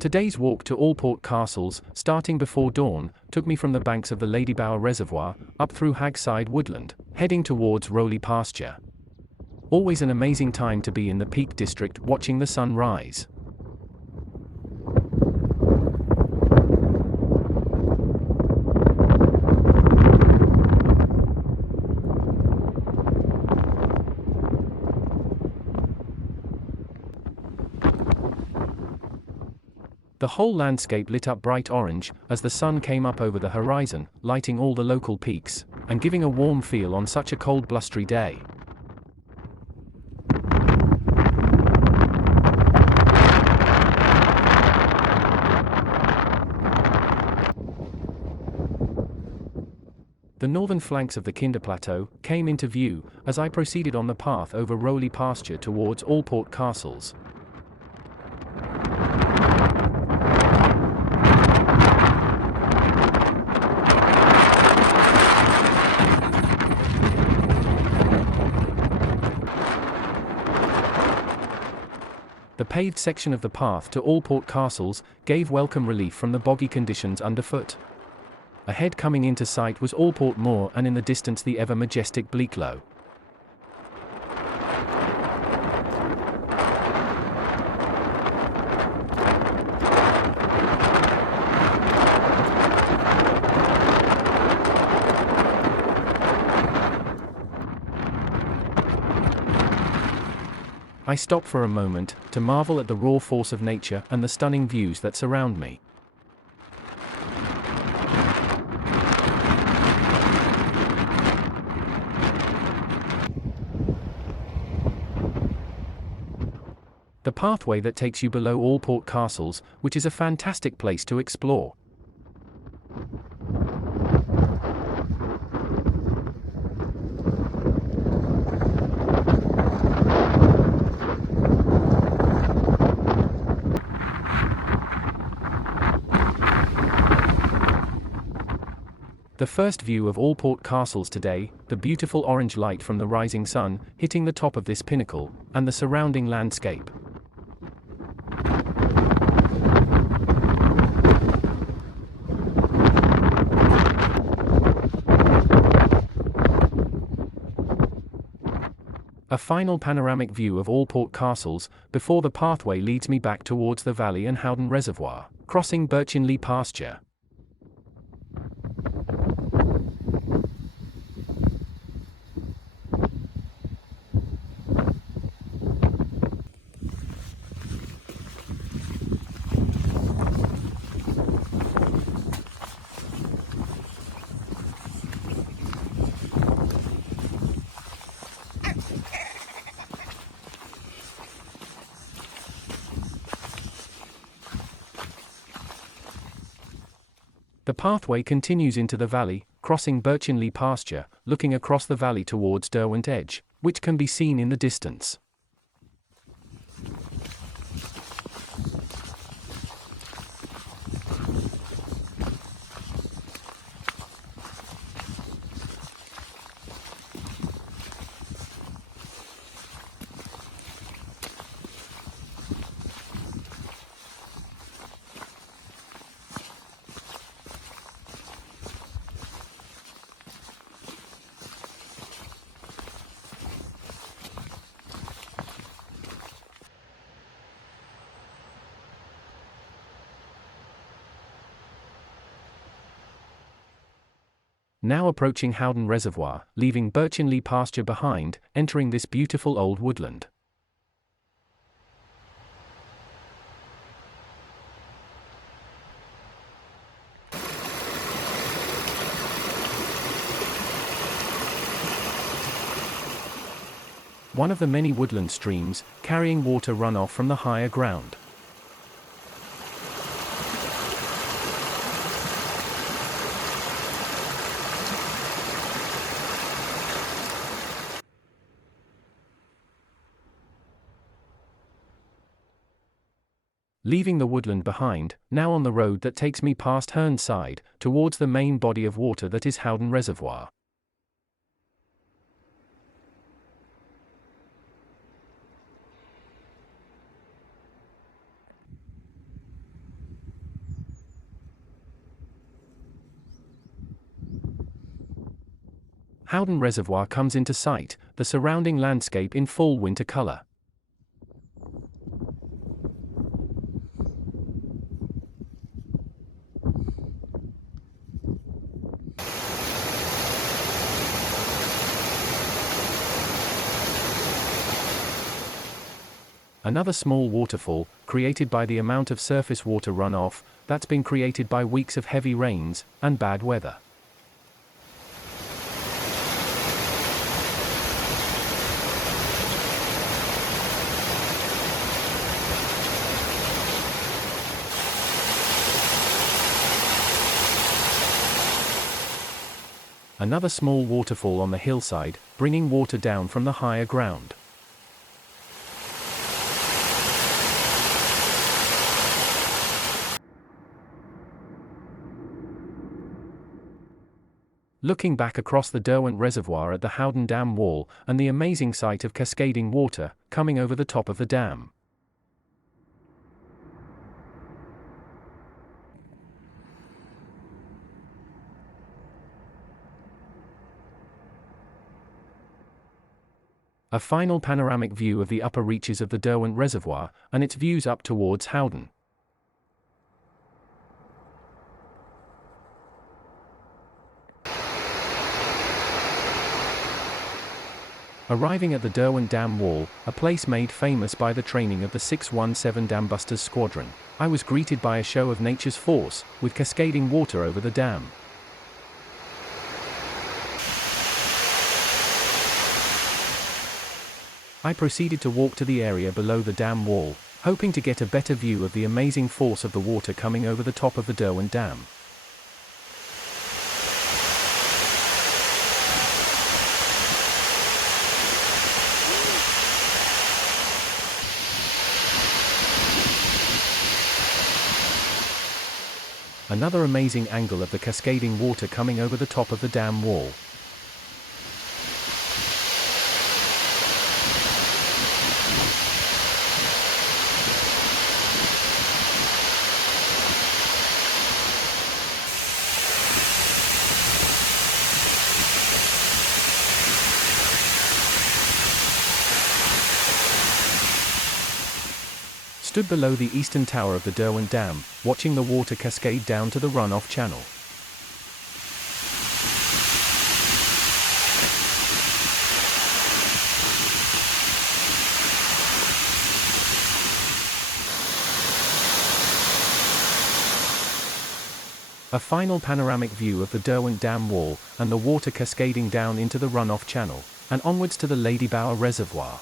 Today's walk to Allport Castles, starting before dawn, took me from the banks of the Ladybower Reservoir, up through Hagside Woodland, heading towards Rowley Pasture. Always an amazing time to be in the Peak District watching the sun rise. The whole landscape lit up bright orange as the sun came up over the horizon, lighting all the local peaks, and giving a warm feel on such a cold blustery day. The northern flanks of the Kinder Plateau came into view as I proceeded on the path over Rowley Pasture towards Allport Castles. The paved section of the path to Allport Castles gave welcome relief from the boggy conditions underfoot. Ahead coming into sight was Allport Moor and in the distance the ever-majestic Bleaklow. I stop for a moment to marvel at the raw force of nature and the stunning views that surround me. The pathway that takes you below Allport Castles, which is a fantastic place to explore. The first view of Allport Castles today, the beautiful orange light from the rising sun hitting the top of this pinnacle, and the surrounding landscape. A final panoramic view of Allport Castles before the pathway leads me back towards the valley and Howden Reservoir, crossing Birchinley Pasture. The pathway continues into the valley, crossing Birchinley Pasture, looking across the valley towards Derwent Edge, which can be seen in the distance. Now approaching Howden Reservoir, leaving Birchinley Pasture behind, entering this beautiful old woodland. One of the many woodland streams, carrying water runoff from the higher ground. Leaving the woodland behind, now on the road that takes me past Hernside, towards the main body of water that is Howden Reservoir. Howden Reservoir comes into sight, the surrounding landscape in full winter color. Another small waterfall, created by the amount of surface water runoff that's been created by weeks of heavy rains and bad weather. Another small waterfall on the hillside, bringing water down from the higher ground. Looking back across the Derwent Reservoir at the Howden Dam wall and the amazing sight of cascading water coming over the top of the dam. A final panoramic view of the upper reaches of the Derwent Reservoir and its views up towards Howden. Arriving at the Derwent Dam wall, a place made famous by the training of the 617 Dambusters Squadron, I was greeted by a show of nature's force, with cascading water over the dam. I proceeded to walk to the area below the dam wall, hoping to get a better view of the amazing force of the water coming over the top of the Derwent Dam. Another amazing angle of the cascading water coming over the top of the dam wall. Stood below the eastern tower of the Derwent Dam, watching the water cascade down to the runoff channel. A final panoramic view of the Derwent Dam wall and the water cascading down into the runoff channel and onwards to the Lady Bower Reservoir.